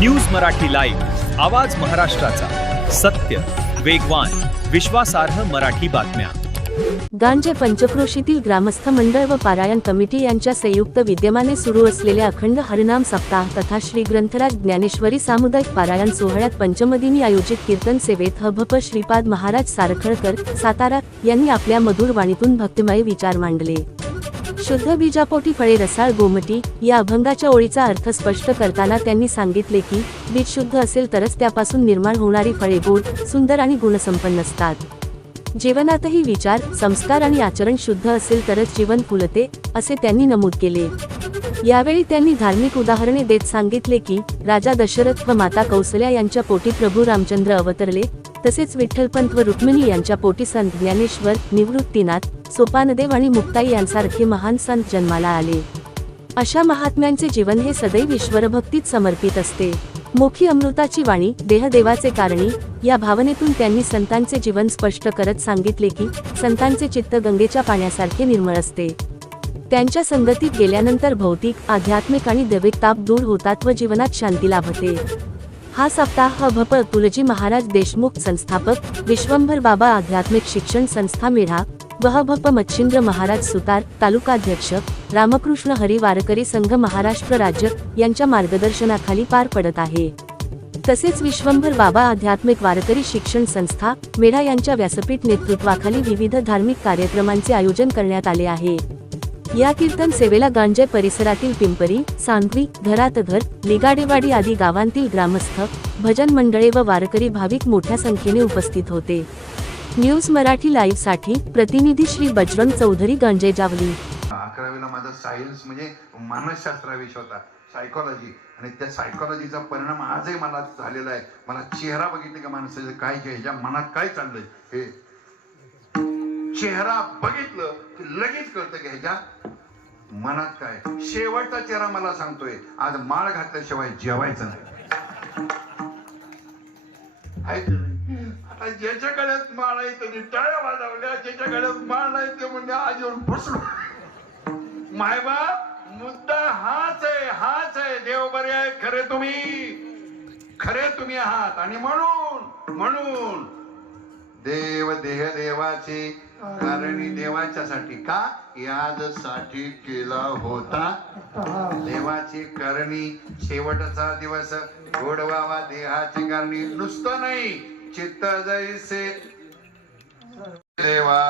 News Marathi live, आवाज महाराष्ट्राचा, सत्य, वेगवान, विश्वासार्ह मराठी बातम्या. गांजे पंचक्रोशीतील ग्रामस्थ मंडळ व पारायण कमिटी यांच्या संयुक्त विद्यमाने सुरू असलेल्या अखंड हरिनाम सप्ताह तथा श्री ग्रंथराज ज्ञानेश्वरी सामुदायिक पारायण सोहळ्यात पंचमदिनी आयोजित कीर्तन सेवेत हभप श्रीपाद महाराज सारखळकर सातारा यांनी आपल्या मधुर वाणीतून भक्तिमय विचार मांडले. शुद्ध बीजापोटी फळे रसाळ गोमटी या अभंगाच्या ओळीचा अर्थ स्पष्ट करताना त्यांनी सांगितले की बीज शुद्ध असेल तरच त्यापासून निर्माण होणारी फळे गोड, सुंदर आणि गुणसंपन्न असतात. जीवनातही विचार, संस्कार आणि आचरण शुद्ध असेल तरच जीवन फुलते, असे त्यांनी नमूद केले. यावेळी त्यांनी धार्मिक उदाहरणे देत सांगितले की राजा दशरथ व माता कौसल्या यांच्या पोटी प्रभू रामचंद्र अवतरले, तसेच विठ्ठलपंत व रुक्मिणी यांच्या पोटी संत ज्ञानेश्वर, निवृत्तीनाथ, सोपानदेव आणि मुक्ताई यांसारखे महान संत जन्माला आले. अशा महात्म्यांचे जीवन हे सदैव ईश्वरभक्तीत समर्पित असते. मुखी अमृताची वाणी, देह देवाचे कारणी या भावनेतून त्यांनी संतांचे जीवन स्पष्ट करत सांगितले की संतांचे चित्त गंगेच्या पाण्यासारखे निर्मळ असते. त्यांच्या संगतीत गेल्यानंतर भौतिक, आध्यात्मिक आणि दैविक ताप दूर होतात व जीवनात शांती लाभते. हा सप्ताह हभप तुलजी महाराज देशमुख संस्थापक, विश्वंभर बाबा आध्यात्मिक शिक्षण संस्था मेढा व हभप मच्छिंद्र महाराज सुतार तालुकाध्यक्ष, रामकृष्ण हरी वारकरी संघ महाराष्ट्र राज्य यांच्या मार्गदर्शनाखाली पार पडत आहे. तसेच विश्वंभर बाबा आध्यात्मिक वारकरी शिक्षण संस्था मेढा यांच्या व्यासपीठ नेतृत्वाखाली विविध धार्मिक कार्यक्रमांचे आयोजन करण्यात आले आहे. या कीर्तन सेवेला गांजे परिसरातील पिंपरी, सांगवी, घरातघर, लिगाडेवाडी आदी गावांतील ग्रामस्थ, भजन मंडळे व वारकरी भाविक मोठ्या संख्येने उपस्थित होते. न्यूज मराठी लाईव्ह साठी प्रतिनिधी श्री बजरंग चौधरी, गांजे जावली. 11वीला माझा सायन्स म्हणजे मानसशास्त्र विषय होता, सायकोलॉजी, आणि त्या सायकोलॉजीचा परिणाम आजही मला झालेला आहे. मला चेहरा बघितले का माणसाचं काय ह्याच्या मनात काय चाललंय हे चेहरा बघितलं की लगेच कळतं की ह्याच्या मनात काय. शेवटचा चेहरा मला सांगतोय आज माळ घातल्याशिवाय जेवायचं नाही. आता ज्याच्या गळ्यात माळ आहे त्यांनी टाळ्या वाजवल्या, ज्याच्या गळ्यात माळ नाही ते म्हणजे आज येऊन बसलो. मायबा मुद्दा हाच आहे. देव बरे आहे, खरे तुम्ही आहात. आणि म्हणून देव देह देवाचे कारणी देवाच्यासाठी का याजसाठी केला होता. देवाची करणी शेवटचा दिवस गोडवावा देहाची कारणी नुसतं नाही, चित्त जैसे देवा